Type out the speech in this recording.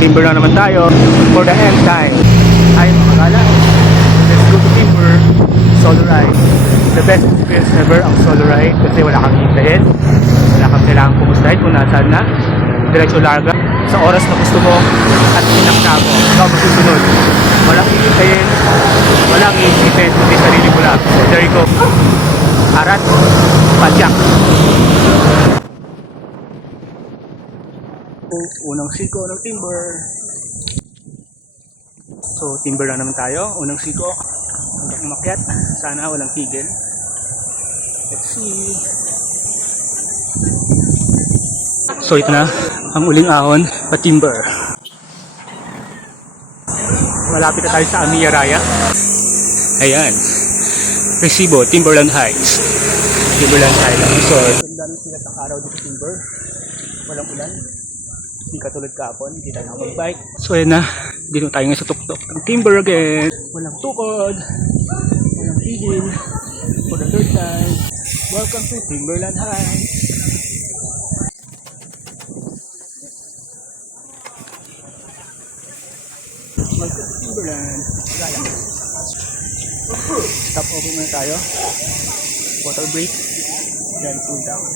Timber na naman tayo for the end time. Ay mga kala, let's go to Timber solo ride. The best experience ever ang solo ride kasi wala kang hintayin, wala kang kailangang pumustahin kung nasaan na, diretso larga sa oras na gusto mo at pinakta mo, ikaw masusunod. Walang hihintayin, walang iisipin, kundi sarili mo lang. So there you go. Arat, padyak. Unang siko ng Timber. So Timber na naman tayo, unang siko hanggang umakyat, sana walang tigil. Let's see. So ito na ang uling ahon pa Timber. Malapit na tayo sa Amiya Raya. Ayan, Resibo, Timberland Heights. Timberland Highland Resort. Ganda ng silat ng araw dito sa Timber. Walang ulan, hindi katulad kahapon, hindi tayo nakapag-bike. So ayan na, dito tayo ngayon sa tuktok ng Timber again. Walang tukod, walang tigil. For the third time, welcome to Timberland Heights. Welcome to Timberland. Stop over muna tayo. Water break, then cool down.